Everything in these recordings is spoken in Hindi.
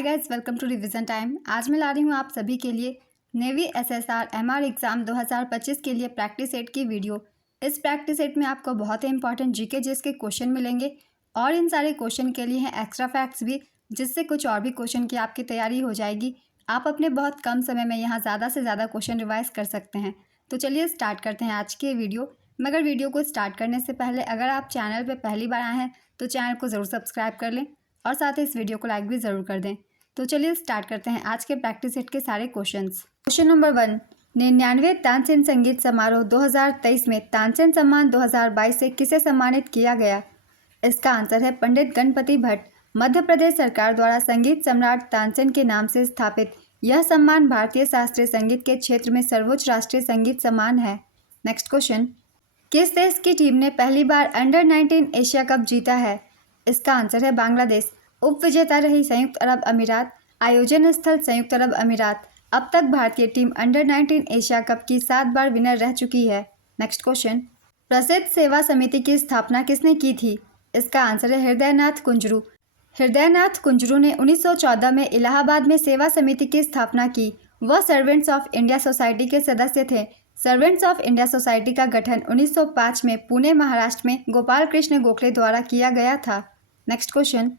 Hi guys, welcome to revision time. आज मैं ला रही हूँ आप सभी के लिए नेवी एसएसआर एमआर एग्ज़ाम 2025 के लिए प्रैक्टिस सेट की वीडियो। इस प्रैक्टिस सेट में आपको बहुत ही इंपॉर्टेंट जीके जिस के क्वेश्चन मिलेंगे और इन सारे क्वेश्चन के लिए हैं एक्स्ट्रा फैक्ट्स भी, जिससे कुछ और भी क्वेश्चन की आपकी तैयारी हो जाएगी। आप अपने बहुत कम समय में यहाँ ज़्यादा से ज़्यादा क्वेश्चन रिवाइज कर सकते हैं। तो चलिए स्टार्ट करते हैं आज की वीडियो। मगर वीडियो को स्टार्ट करने से पहले अगर आप चैनल पर पहली बार आए हैं तो चैनल को ज़रूर सब्सक्राइब कर लें और साथ ही इस वीडियो को लाइक भी ज़रूर कर दें। तो चलिए स्टार्ट करते हैं आज के प्रैक्टिस सेट के सारे क्वेश्चंस। क्वेश्चन नंबर 1, 99वें तानसेन संगीत समारोह 2023 में तानसेन सम्मान 2022 से किसे सम्मानित किया गया? इसका आंसर है पंडित गणपति भट्ट। मध्य प्रदेश सरकार द्वारा संगीत सम्राट तानसेन के नाम से स्थापित यह सम्मान भारतीय शास्त्रीय संगीत के क्षेत्र में सर्वोच्च राष्ट्रीय संगीत सम्मान है। नेक्स्ट क्वेश्चन, किस देश की टीम ने पहली बार अंडर 19 एशिया कप जीता है? इसका आंसर है बांग्लादेश। उप विजेता रही संयुक्त अरब अमीरात। आयोजन स्थल संयुक्त अरब अमीरात। अब तक भारतीय टीम अंडर 19 एशिया कप की 7 बार विनर रह चुकी है। नेक्स्ट क्वेश्चन, प्रसिद्ध सेवा समिति की स्थापना किसने की थी? इसका आंसर है हृदयनाथ कुंजरू। हृदयनाथ कुंजरू ने 1914 में इलाहाबाद में सेवा समिति की स्थापना की। वह सर्वेंट्स ऑफ इंडिया सोसाइटी के सदस्य थे। सर्वेंट्स ऑफ इंडिया सोसाइटी का गठन 1905 में पुणे महाराष्ट्र में गोपाल कृष्ण गोखले द्वारा किया गया था। नेक्स्ट क्वेश्चन,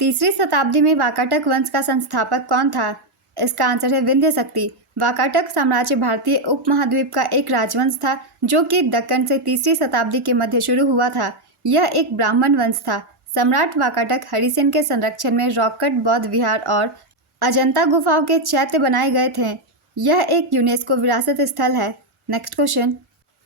तीसरी शताब्दी में वाकाटक वंश का संस्थापक कौन था? इसका आंसर है विंध्य शक्ति। वाकाटक साम्राज्य भारतीय उपमहाद्वीप का एक राजवंश था जो कि दक्कन से तीसरी शताब्दी के मध्य शुरू हुआ था। यह एक ब्राह्मण वंश था। सम्राट वाकाटक हरिसेन के संरक्षण में रॉककट बौद्ध विहार और अजंता गुफाओं के चैत्य बनाए गए थे। यह एक यूनेस्को विरासत स्थल है। Next question,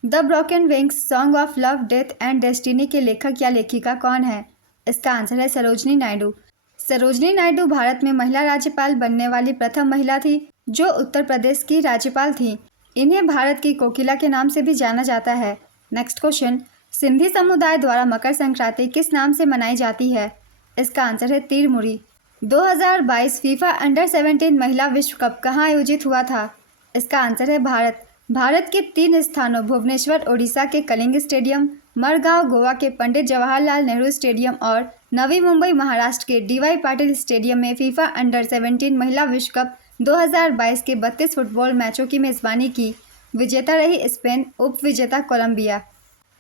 the broken wings song of love death and destiny के लेखक या लेखिका कौन है? इसका आंसर है सरोजनी नायडू। सरोजनी नायडू भारत में महिला राज्यपाल बनने वाली प्रथम महिला थी जो उत्तर प्रदेश की राज्यपाल थी। इन्हें भारत की कोकिला के नाम से भी जाना जाता है। नेक्स्ट क्वेश्चन, सिंधी समुदाय द्वारा मकर संक्रांति किस नाम से मनाई जाती है? इसका आंसर है तिरमुरी। 2022 फीफा अंडर 17 महिला विश्व कप कहाँ आयोजित हुआ था? इसका आंसर है भारत। भारत के 3 स्थानों भुवनेश्वर ओडिशा के कलिंग स्टेडियम, मरगांव गोवा के पंडित जवाहरलाल नेहरू स्टेडियम और नवी मुंबई महाराष्ट्र के डीवाई पाटिल स्टेडियम में फीफा अंडर 17 महिला विश्व कप 2022 के 32 फुटबॉल मैचों की मेज़बानी की। विजेता रही स्पेन, उप विजेता कोलंबिया।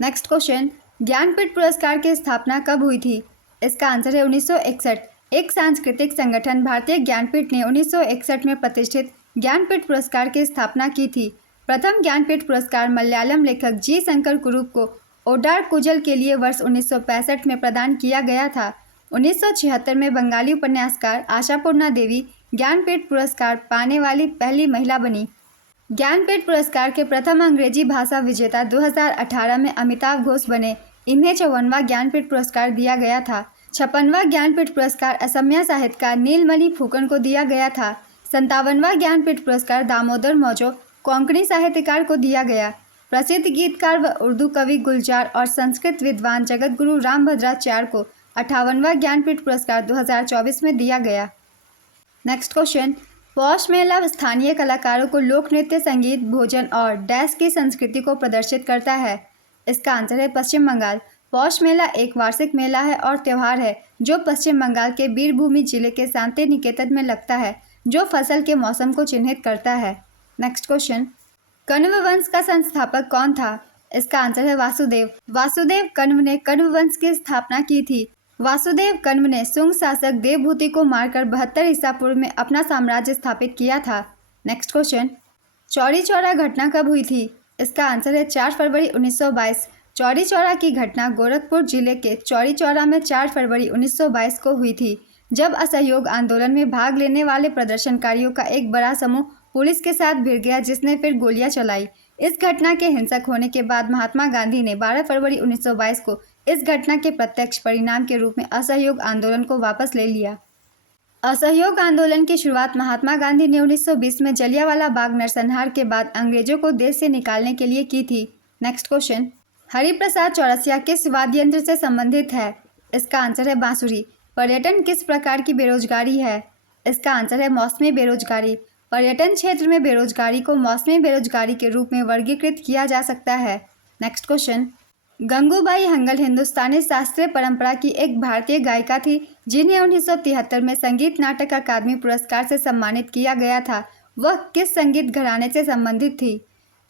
नेक्स्ट क्वेश्चन, ज्ञानपीठ पुरस्कार की स्थापना कब हुई थी? इसका आंसर है 1961। एक सांस्कृतिक संगठन भारतीय ज्ञानपीठ ने 1961 में प्रतिष्ठित ज्ञानपीठ पुरस्कार की स्थापना की थी। प्रथम ज्ञानपीठ पुरस्कार मलयालम लेखक जी शंकर कुरुप को ओडार कुजल के लिए वर्ष 1965 में प्रदान किया गया था। 1976 में बंगाली उपन्यासकार आशापूर्णा देवी ज्ञानपीठ पुरस्कार पाने वाली पहली महिला बनी। ज्ञानपीठ पुरस्कार के प्रथम अंग्रेजी भाषा विजेता 2018 में अमिताभ घोष बने। इन्हें 54वां ज्ञानपीठ पुरस्कार दिया गया था। 56वां ज्ञानपीठ पुरस्कार असमिया साहित्यकार नीलमणि फुकन को दिया गया था। 57वां ज्ञानपीठ पुरस्कार दामोदर मौजो कोंकणी साहित्यकार को दिया गया। प्रसिद्ध गीतकार व उर्दू कवि गुलजार और संस्कृत विद्वान जगतगुरु रामभद्राचार्य को 58वां ज्ञानपीठ पुरस्कार 2024 में दिया गया। नेक्स्ट क्वेश्चन, पौष मेला स्थानीय कलाकारों को लोक नृत्य, संगीत, भोजन और डैश की संस्कृति को प्रदर्शित करता है। इसका आंसर है पश्चिम बंगाल। पौष मेला एक वार्षिक मेला है और त्यौहार है जो पश्चिम बंगाल के बीरभूमि जिले के शांति निकेतन में लगता है, जो फसल के मौसम को चिन्हित करता है। नेक्स्ट क्वेश्चन, कण्व वंश का संस्थापक कौन था? इसका आंसर है वासुदेव। वासुदेव कण्व ने कण्व वंश की स्थापना की थी। वासुदेव कण्व ने शुंग शासक देवभूति को मारकर 72 ईसा पूर्व में अपना साम्राज्य स्थापित किया था। नेक्स्ट क्वेश्चन, चौरी चौरा घटना कब हुई थी? इसका आंसर है 4 फरवरी 1922। चौरी चौरा की घटना गोरखपुर जिले के चौरी चौरा में 4 फरवरी 1922 को हुई थी, जब असहयोग आंदोलन में भाग लेने वाले प्रदर्शनकारियों का एक बड़ा समूह पुलिस के साथ भिड़ गया, जिसने फिर गोलियां चलाई। इस घटना के हिंसक होने के बाद महात्मा गांधी ने 12 फरवरी 1922 को इस घटना के प्रत्यक्ष परिणाम के रूप में असहयोग आंदोलन को वापस ले लिया। असहयोग आंदोलन की शुरुआत महात्मा गांधी ने 1920 में जलियांवाला बाग नरसंहार के बाद अंग्रेजों को देश से निकालने के लिए की थी। नेक्स्ट क्वेश्चन, हरिप्रसाद चौरसिया किस वाद्य यंत्र से संबंधित है? इसका आंसर है बांसुरी। पर्यटन किस प्रकार की बेरोजगारी है? इसका आंसर है मौसमी बेरोजगारी। पर्यटन क्षेत्र में बेरोजगारी को मौसमी बेरोजगारी के रूप में वर्गीकृत किया जा सकता है। नेक्स्ट क्वेश्चन, गंगूबाई हंगल हिंदुस्तानी शास्त्रीय परंपरा की एक भारतीय गायिका थी जिन्हें 1973 में संगीत नाटक अकादमी पुरस्कार से सम्मानित किया गया था। वह किस संगीत घराने से संबंधित थी?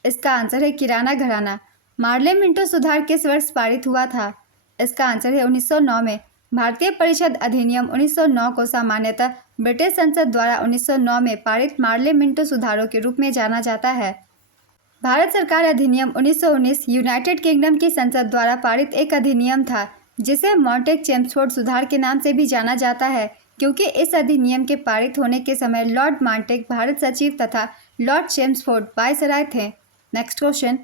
इसका आंसर है किराना घराना। मार्ले मिंटो सुधार किस वर्ष पारित हुआ था? इसका आंसर है 1909 में। भारतीय परिषद अधिनियम 1909 को सामान्यतः ब्रिटिश संसद द्वारा 1909 में पारित मार्ले मिंटो सुधारों के रूप में जाना जाता है। भारत सरकार अधिनियम 1919 यूनाइटेड किंगडम की संसद द्वारा पारित एक अधिनियम था जिसे मॉन्टेक चेम्सफोर्ड सुधार के नाम से भी जाना जाता है, क्योंकि इस अधिनियम के पारित होने के समय लॉर्ड मॉन्टेक भारत सचिव तथा लॉर्ड चेम्सफोर्ड वायसराय थे। नेक्स्ट क्वेश्चन,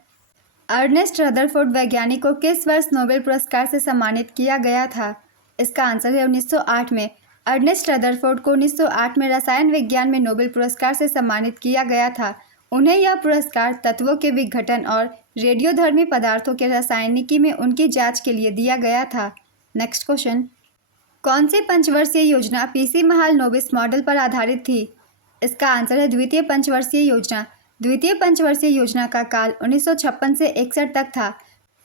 अर्नेस्ट रदरफोर्ड वैज्ञानिक को किस वर्ष नोबेल पुरस्कार से सम्मानित किया गया था? इसका आंसर है 1908 में। अर्नेस्ट रदरफोर्ड को 1908 में रसायन विज्ञान में नोबेल पुरस्कार से सम्मानित किया गया था। उन्हें यह पुरस्कार तत्वों के विघटन और रेडियोधर्मी पदार्थों के रासायनिकी में उनकी जांच के लिए दिया गया था। नेक्स्ट क्वेश्चन, कौन सी पंचवर्षीय योजना पीसी महाल नोबिस मॉडल पर आधारित थी? इसका आंसर है द्वितीय पंचवर्षीय योजना। द्वितीय पंचवर्षीय योजना का काल 1956 से 61 तक था।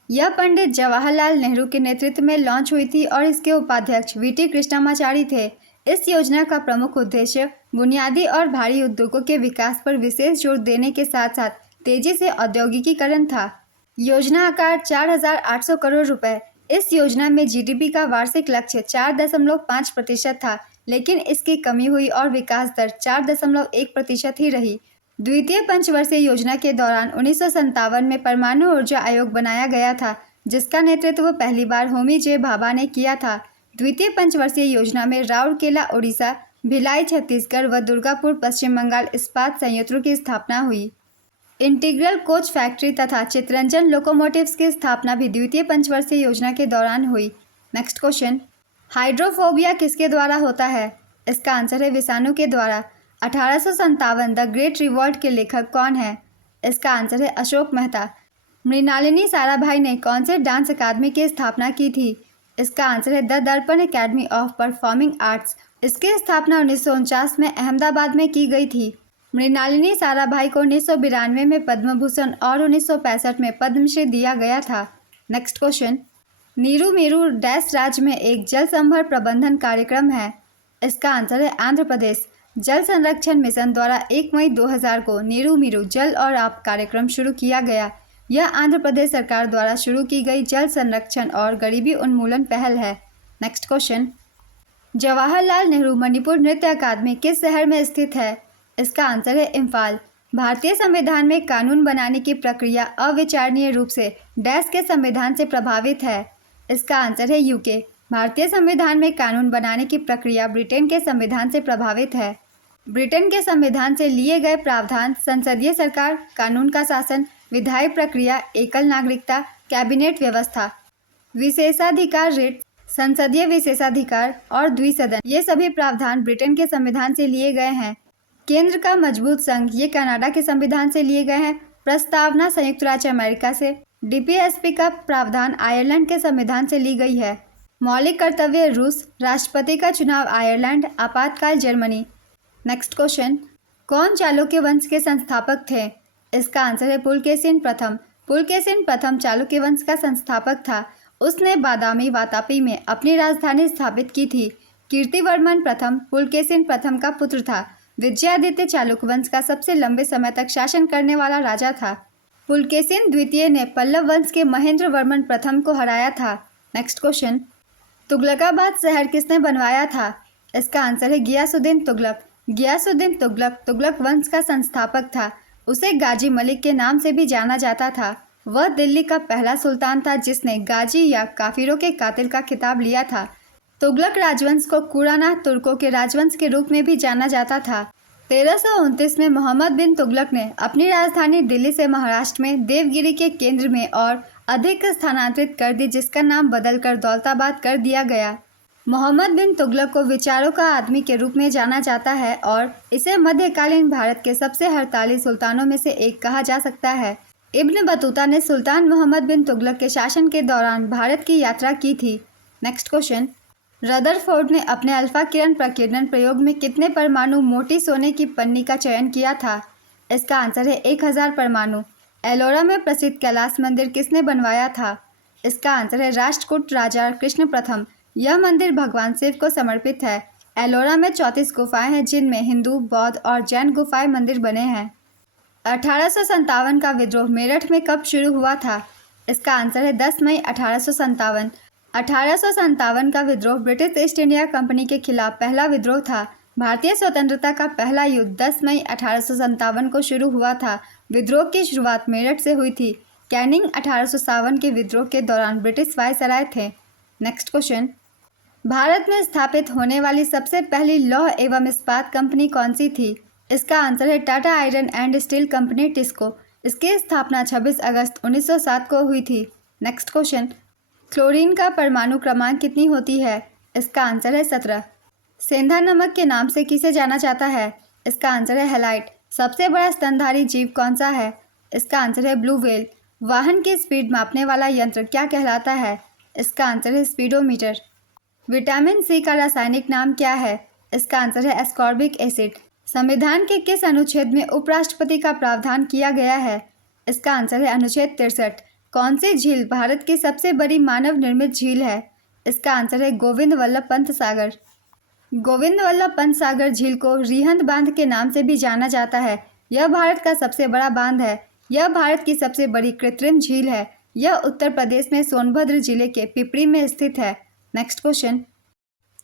यह पंडित जवाहरलाल नेहरू के नेतृत्व में लॉन्च हुई थी और इसके उपाध्यक्ष वीटी कृष्णमाचारी थे। इस योजना का प्रमुख उद्देश्य बुनियादी और भारी उद्योगों के विकास पर विशेष जोर देने के साथ साथ तेजी से औद्योगिकीकरण था। योजना आकार 4,800 करोड़ रुपए। इस योजना में जीडीपी का वार्षिक लक्ष्य 4.5% था, लेकिन इसकी कमी हुई और विकास दर 4.1% ही रही। द्वितीय पंचवर्षीय योजना के दौरान 1957 में परमाणु ऊर्जा आयोग बनाया गया था, जिसका नेतृत्व पहली बार होमी जे भाभा ने किया था। द्वितीय पंचवर्षीय योजना में राउरकेला उड़ीसा, भिलाई छत्तीसगढ़ व दुर्गापुर पश्चिम बंगाल इस्पात संयंत्रों की स्थापना हुई। इंटीग्रल कोच फैक्ट्री तथा चितरंजन लोकोमोटिव्स की स्थापना भी द्वितीय पंचवर्षीय योजना के दौरान हुई। नेक्स्ट क्वेश्चन, हाइड्रोफोबिया किसके द्वारा होता है? इसका आंसर है विषाणु के द्वारा। 1857 द ग्रेट रिवॉल्ट के लेखक कौन है? इसका आंसर है अशोक मेहता। मृणालिनी साराभाई ने कौन से डांस अकादमी की स्थापना की थी? इसका आंसर है द दर्पण एकेडमी ऑफ परफॉर्मिंग आर्ट्स। इसकी स्थापना 1949 में अहमदाबाद में की गई थी। मृणालिनी साराभाई को 1992 में पद्म भूषण और 1965 में पद्मश्री दिया गया था। नेक्स्ट क्वेश्चन, नीरू मीरू डैश राज्य में एक जल संभर प्रबंधन कार्यक्रम है। इसका आंसर है आंध्र प्रदेश। जल संरक्षण मिशन द्वारा 1 मई 2000 को नीरू मीरू जल और आप कार्यक्रम शुरू किया गया। यह आंध्र प्रदेश सरकार द्वारा शुरू की गई जल संरक्षण और गरीबी उन्मूलन पहल है। नेक्स्ट क्वेश्चन, जवाहरलाल नेहरू मणिपुर नृत्य अकादमी किस शहर में स्थित है? इसका आंसर है इम्फाल। भारतीय संविधान में कानून बनाने की प्रक्रिया अविचारणीय रूप से डैश के संविधान से प्रभावित है। इसका आंसर है यूके। भारतीय संविधान में कानून बनाने की प्रक्रिया ब्रिटेन के संविधान से प्रभावित है। ब्रिटेन के संविधान से लिए गए प्रावधान संसदीय सरकार, कानून का शासन, विधायी प्रक्रिया, एकल नागरिकता, कैबिनेट व्यवस्था, विशेषाधिकार रिट, संसदीय विशेषाधिकार और द्विसदन, ये सभी प्रावधान ब्रिटेन के संविधान से लिए गए हैं। केंद्र का मजबूत संघ, ये कनाडा के संविधान से लिए गए हैं। प्रस्तावना संयुक्त राज्य अमेरिका से। डीपीएसपी का प्रावधान आयरलैंड के संविधान से ली गई है। मौलिक कर्तव्य रूस, राष्ट्रपति का चुनाव आयरलैंड, आपातकाल जर्मनी। नेक्स्ट क्वेश्चन, कौन चालुक्य वंश के संस्थापक थे? इसका आंसर है पुलकेशिन प्रथम। पुलकेशिन प्रथम चालुक्य वंश का संस्थापक था। उसने बादामी वातापी में अपनी राजधानी स्थापित की थी। कीर्तिवर्मन प्रथम पुलकेशिन प्रथम का पुत्र था। विजयादित्य चालुक्य वंश का सबसे लंबे समय तक शासन करने वाला राजा था। पुलकेशिन द्वितीय ने पल्लव वंश के महेंद्र वर्मन प्रथम को हराया था। नेक्स्ट क्वेश्चन, तुगलकाबाद शहर किसने बनवाया था? इसका आंसर है गियासुद्दीन तुगलक। गियासुद्दीन तुगलक तुगलक वंश का संस्थापक था। उसे गाजी मलिक के नाम से भी जाना जाता था। वह दिल्ली का पहला सुल्तान था जिसने गाजी या काफिरों के कातिल का खिताब लिया था। तुगलक राजवंश को कुराना तुर्कों के राजवंश के रूप में भी जाना जाता था। 1329 में मोहम्मद बिन तुगलक ने अपनी राजधानी दिल्ली से महाराष्ट्र में देवगिरी के केंद्र में और अधिक स्थानांतरित कर दी, जिसका नाम बदलकर दौलताबाद कर दिया गया। मोहम्मद बिन तुगलक को विचारों का आदमी के रूप में जाना जाता है और इसे मध्यकालीन भारत के सबसे हड़ताली सुल्तानों में से एक कहा जा सकता है। इब्न बतूता ने सुल्तान मोहम्मद बिन तुगलक के शासन के दौरान भारत की यात्रा की थी। नेक्स्ट क्वेश्चन, रदरफोर्ड ने अपने अल्फा किरण प्रकीर्णन प्रयोग में कितने परमाणु मोटी सोने की पन्नी का चयन किया था? इसका आंसर है 1000 परमाणु। एलोरा में प्रसिद्ध कैलाश मंदिर किसने बनवाया था? इसका आंसर है राष्ट्रकूट राजा कृष्ण प्रथम। यह मंदिर भगवान शिव को समर्पित है। एलोरा में 34 गुफाएं हैं जिनमें हिंदू, बौद्ध और जैन गुफाएं मंदिर बने हैं। 1857 का विद्रोह मेरठ में कब शुरू हुआ था? इसका आंसर है 10 मई 1857। 1857 का विद्रोह ब्रिटिश ईस्ट इंडिया कंपनी के खिलाफ पहला विद्रोह था। भारतीय स्वतंत्रता का पहला युद्ध 10 मई 1857 को शुरू हुआ था। विद्रोह की शुरुआत मेरठ से हुई थी। कैनिंग 1857 के विद्रोह के दौरान ब्रिटिश वायसराय थे। नेक्स्ट क्वेश्चन, भारत में स्थापित होने वाली सबसे पहली लौह एवं इस्पात कंपनी कौन सी थी? इसका आंसर है Tata iron and steel company TISCO. इसकी स्थापना 26 अगस्त 1907 को हुई थी। नेक्स्ट क्वेश्चन, क्लोरीन का परमाणु क्रमांक कितनी होती है? इसका आंसर है 17। सेंधा नमक के नाम से किसे जाना जाता है? इसका आंसर है हैलाइट। सबसे बड़ा स्तनधारी जीव कौन सा है? इसका आंसर है ब्लू व्हेल। वाहन की स्पीड मापने वाला यंत्र क्या कहलाता है? इसका आंसर है स्पीडोमीटर। विटामिन सी का रासायनिक नाम क्या है? इसका आंसर है एस्कॉर्बिक एसिड। संविधान के किस अनुच्छेद में उपराष्ट्रपति का प्रावधान किया गया है? इसका आंसर है अनुच्छेद 63। कौन सी झील भारत की सबसे बड़ी मानव निर्मित झील है? इसका आंसर है गोविंद वल्लभ पंत सागर। गोविंद वल्लभ पंत सागर झील को रिहंद बांध के नाम से भी जाना जाता है। यह भारत का सबसे बड़ा बांध है। यह भारत की सबसे बड़ी कृत्रिम झील है। यह उत्तर प्रदेश में सोनभद्र जिले के पिपरी में स्थित है। नेक्स्ट क्वेश्चन,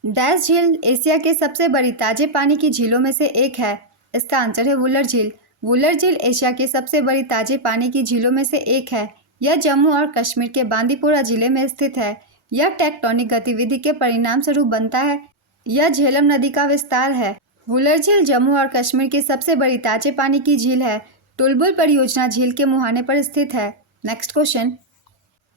डैश झील एशिया के सबसे बड़ी ताजे पानी की झीलों में से एक है। इसका आंसर है वुलर झील। वुलर झील एशिया के सबसे बड़ी ताजे पानी की झीलों में से एक है। यह जम्मू और कश्मीर के बांदीपुरा जिले में स्थित है। यह टेक्टोनिक गतिविधि के परिणाम स्वरूप बनता है। यह झेलम नदी का विस्तार है। वुलर झील जम्मू और कश्मीर की सबसे बड़ी ताजे पानी की झील है। टुलबुल परियोजना झील के मुहाने पर स्थित है। नेक्स्ट क्वेश्चन,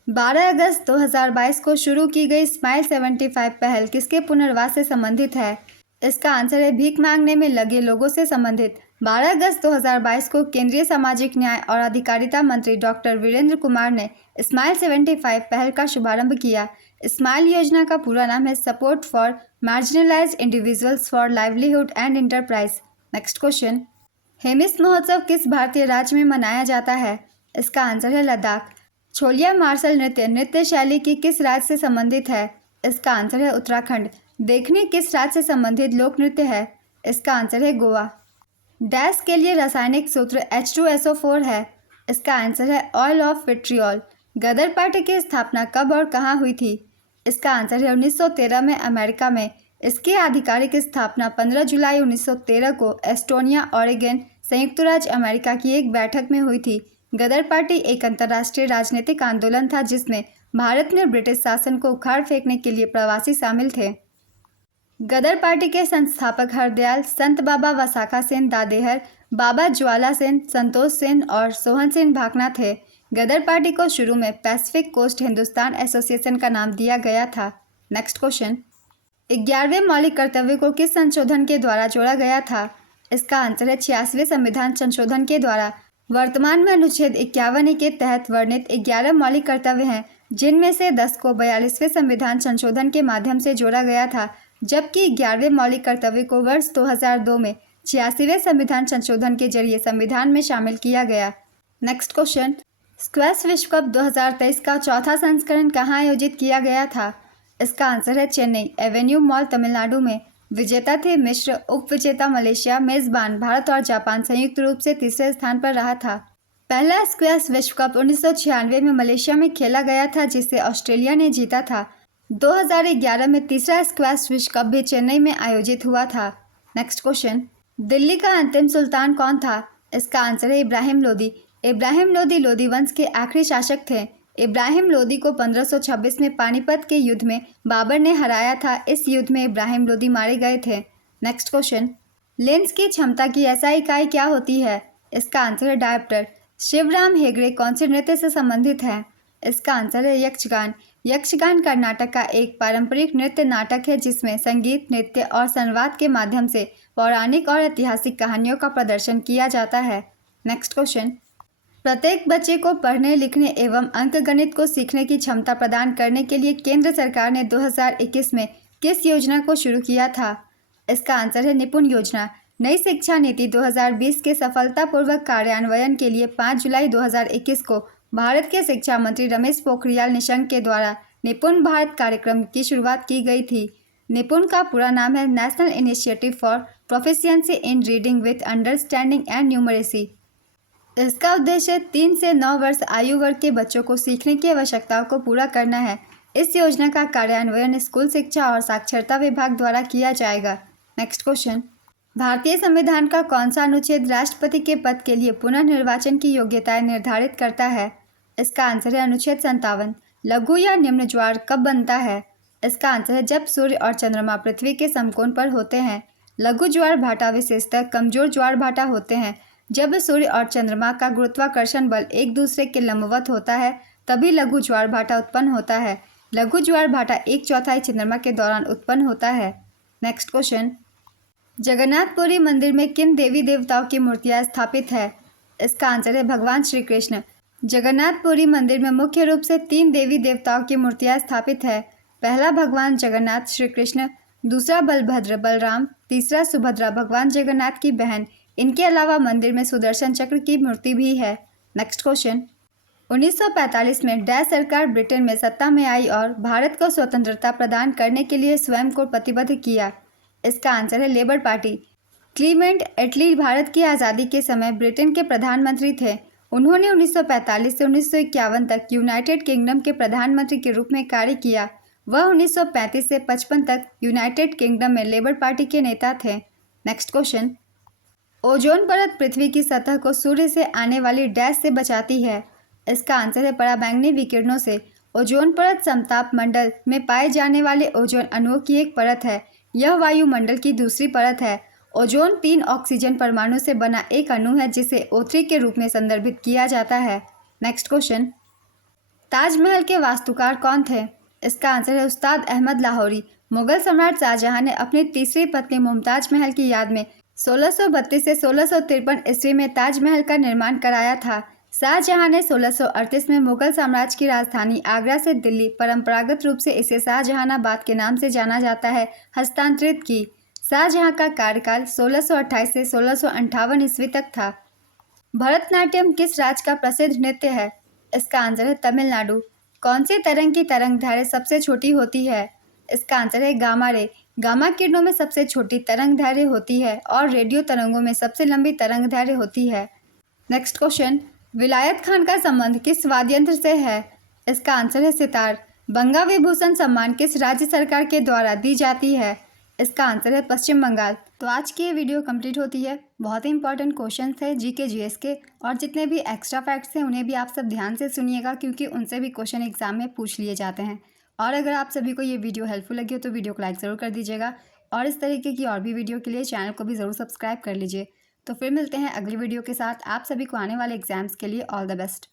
12 अगस्त 2022 को शुरू की गई स्माइल 75 पहल किसके पुनर्वास से संबंधित है? इसका आंसर है भीख मांगने में लगे लोगों से संबंधित। 12 अगस्त 2022 को केंद्रीय सामाजिक न्याय और अधिकारिता मंत्री डॉक्टर वीरेंद्र कुमार ने स्माइल 75 पहल का शुभारंभ किया। स्माइल योजना का पूरा नाम है support for marginalised individuals for livelihood and enterprise. Next question, Hemis महोत्सव किस भारतीय राज्य में मनाया जाता है? इसका आंसर है लद्दाख। छोलिया मार्शल नृत्य शैली की किस राज्य से संबंधित है? इसका आंसर है उत्तराखंड। देखनी किस राज्य से संबंधित लोक नृत्य है? इसका आंसर है गोवा। डैश के लिए रासायनिक सूत्र H2SO4 है। इसका आंसर है oil of vitriol. Ghadar party की स्थापना कब और कहाँ हुई थी? इसका आंसर है 1913 में अमेरिका में। इसकी आधिकारिक स्थापना 15 जुलाई 1913 को एस्टोनिया, ओरेगन, संयुक्त राज्य अमेरिका की एक बैठक में हुई थी। गदर पार्टी एक अंतर्राष्ट्रीय राजनीतिक आंदोलन था जिसमें भारत में ब्रिटिश शासन को उखाड़ फेंकने के लिए प्रवासी शामिल थे। गदर पार्टी के संस्थापक हरदयाल, संत बाबा वसाखा सेन दादेहर, बाबा ज्वाला सेन, संतोष सेन और सोहन सेन भाकना थे। गदर पार्टी को शुरू में पैसिफिक कोस्ट हिंदुस्तान एसोसिएशन का नाम दिया गया था। नेक्स्ट क्वेश्चन, 11वें मौलिक कर्तव्य को किस संशोधन के द्वारा जोड़ा गया था? इसका आंसर है 86वें संविधान संशोधन के द्वारा। वर्तमान में अनुच्छेद 51 के तहत वर्णित 11 मौलिक कर्तव्य हैं जिनमें से 10 को 42वें संविधान संशोधन के माध्यम से जोड़ा गया था, जबकि 11वें मौलिक कर्तव्य को वर्ष 2002 में 86वें संविधान संशोधन के जरिए संविधान में शामिल किया गया। नेक्स्ट क्वेश्चन, स्क्वैश विश्व कप 2023 का चौथा संस्करण कहाँ आयोजित किया गया था? इसका आंसर है चेन्नई एवेन्यू मॉल, तमिलनाडु में। विजेता थे मिस्र, उप विजेता मलेशिया, मेजबान भारत और जापान संयुक्त रूप से तीसरे स्थान पर रहा था। पहला स्क्वैश विश्व कप 1996 में मलेशिया में खेला गया था जिसे ऑस्ट्रेलिया ने जीता था। 2011 में तीसरा स्क्वैश विश्व कप भी चेन्नई में आयोजित हुआ था। नेक्स्ट क्वेश्चन, दिल्ली का अंतिम सुल्तान कौन था? इसका आंसर है इब्राहिम लोदी। इब्राहिम लोदी लोदी वंश के आखिरी शासक थे। इब्राहिम लोदी को 1526 में पानीपत के युद्ध में बाबर ने हराया था। इस युद्ध में इब्राहिम लोदी मारे गए थे। नेक्स्ट क्वेश्चन, लेंस की क्षमता की ऐसा इकाई क्या होती है? इसका आंसर है डायप्टर। शिवराम हेगड़े कौन से नृत्य से संबंधित है? इसका आंसर है यक्षगान। यक्षगान कर्नाटक का एक पारंपरिक नृत्य नाटक है जिसमें संगीत, नृत्य और संवाद के माध्यम से पौराणिक और ऐतिहासिक कहानियों का प्रदर्शन किया जाता है। नेक्स्ट क्वेश्चन, प्रत्येक बच्चे को पढ़ने, लिखने एवं अंकगणित को सीखने की क्षमता प्रदान करने के लिए केंद्र सरकार ने 2021 में किस योजना को शुरू किया था? इसका आंसर है निपुण योजना। नई शिक्षा नीति 2020 के सफलतापूर्वक कार्यान्वयन के लिए 5 जुलाई 2021 को भारत के शिक्षा मंत्री रमेश पोखरियाल निशंक के द्वारा निपुण भारत कार्यक्रम की शुरुआत की गई थी। निपुण का पूरा नाम है national initiative for proficiency in reading with understanding and numeracy. इसका उद्देश्य 3 से 9 वर्ष आयु वर्ग के बच्चों को सीखने की आवश्यकताओं को पूरा करना है। इस योजना का कार्यान्वयन स्कूल शिक्षा और साक्षरता विभाग द्वारा किया जाएगा। नेक्स्ट क्वेश्चन, भारतीय संविधान का कौन सा अनुच्छेद राष्ट्रपति के पद के लिए पुनर्निर्वाचन की योग्यताएं निर्धारित करता है? इसका आंसर है अनुच्छेद 57। लघु या निम्न ज्वार कब बनता है? इसका आंसर है जब सूर्य और चंद्रमा पृथ्वी के समकोण पर होते हैं। लघु ज्वार भाटा विशेषतः कमजोर ज्वार भाटा होते हैं। जब सूर्य और चंद्रमा का गुरुत्वाकर्षण बल एक दूसरे के लंबवत होता है तभी लघु ज्वार भाटा उत्पन्न होता है। लघु ज्वार भाटा 1/4 चंद्रमा के दौरान उत्पन्न होता है। नेक्स्ट क्वेश्चन, जगन्नाथपुरी मंदिर में किन देवी देवताओं की मूर्तियां स्थापित है? इसका आंसर है भगवान श्री कृष्ण। जगन्नाथपुरी मंदिर में मुख्य रूप से 3 देवी देवताओं की मूर्तियां स्थापित है। पहला भगवान जगन्नाथ श्री कृष्ण, दूसरा बलभद्र बलराम, तीसरा सुभद्रा भगवान जगन्नाथ की बहन। इनके अलावा मंदिर में सुदर्शन चक्र की मूर्ति भी है। नेक्स्ट क्वेश्चन, 1945 में डैश सरकार ब्रिटेन में सत्ता में आई और भारत को स्वतंत्रता प्रदान करने के लिए स्वयं को प्रतिबद्ध किया। इसका आंसर है लेबर पार्टी। क्लीमेंट एटली भारत की आज़ादी के समय ब्रिटेन के प्रधानमंत्री थे। उन्होंने 1945 से 1951 तक यूनाइटेड किंगडम के प्रधानमंत्री के रूप में कार्य किया। वह 1935 से 55 तक यूनाइटेड किंगडम में लेबर पार्टी के नेता थे। नेक्स्ट क्वेश्चन, ओजोन परत पृथ्वी की सतह को सूर्य से आने वाली डैश से बचाती है। इसका आंसर है पराबैंगनी विकिरणों से। ओजोन परत समताप मंडल में पाए जाने वाले ओजोन अणुओं की एक परत है। यह वायुमंडल की दूसरी परत है। ओजोन 3 ऑक्सीजन परमाणु से बना एक अणु है जिसे O3 के रूप में संदर्भित किया जाता है। नेक्स्ट क्वेश्चन, ताजमहल के वास्तुकार कौन थे? इसका आंसर है उस्ताद अहमद लाहौरी। मुगल सम्राट शाहजहां ने अपनी तीसरी पत्नी मुमताज महल की याद में 1632 से 1653 ईस्वी में ताजमहल का निर्माण कराया था। शाहजहां ने 1638 में मुगल साम्राज्य की राजधानी आगरा से दिल्ली, परंपरागत रूप से इसे शाहजहानाबाद के नाम से जाना जाता है, हस्तांतरित की। शाहजहां का कार्यकाल 1628 से 1658 ईस्वी तक था। भरतनाट्यम किस राज्य का प्रसिद्ध नृत्य है? इसका आंसर है तमिलनाडु। कौन सी तरंग की तरंग दैर्घ्य सबसे छोटी होती है? इसका आंसर है गामा रे। गामा किरणों में सबसे छोटी तरंग दैर्घ्य होती है और रेडियो तरंगों में सबसे लंबी तरंग दैर्घ्य होती है। नेक्स्ट क्वेश्चन, विलायत खान का संबंध किस वाद्य यंत्र से है? इसका आंसर है सितार। बंगा विभूषण सम्मान किस राज्य सरकार के द्वारा दी जाती है? इसका आंसर है पश्चिम बंगाल। तो आज की ये वीडियो कंप्लीट होती है। बहुत ही इंपॉर्टेंट क्वेश्चन थे जीके जीएस के, और जितने भी एक्स्ट्रा फैक्ट्स हैं उन्हें भी आप सब ध्यान से सुनिएगा क्योंकि उनसे भी क्वेश्चन एग्जाम में पूछ लिए जाते हैं। और अगर आप सभी को ये वीडियो हेल्पफुल लगी हो तो वीडियो को लाइक ज़रूर कर दीजिएगा और इस तरीके की और भी वीडियो के लिए चैनल को भी ज़रूर सब्सक्राइब कर लीजिए। तो फिर मिलते हैं अगली वीडियो के साथ। आप सभी को आने वाले एग्जाम्स के लिए ऑल द बेस्ट।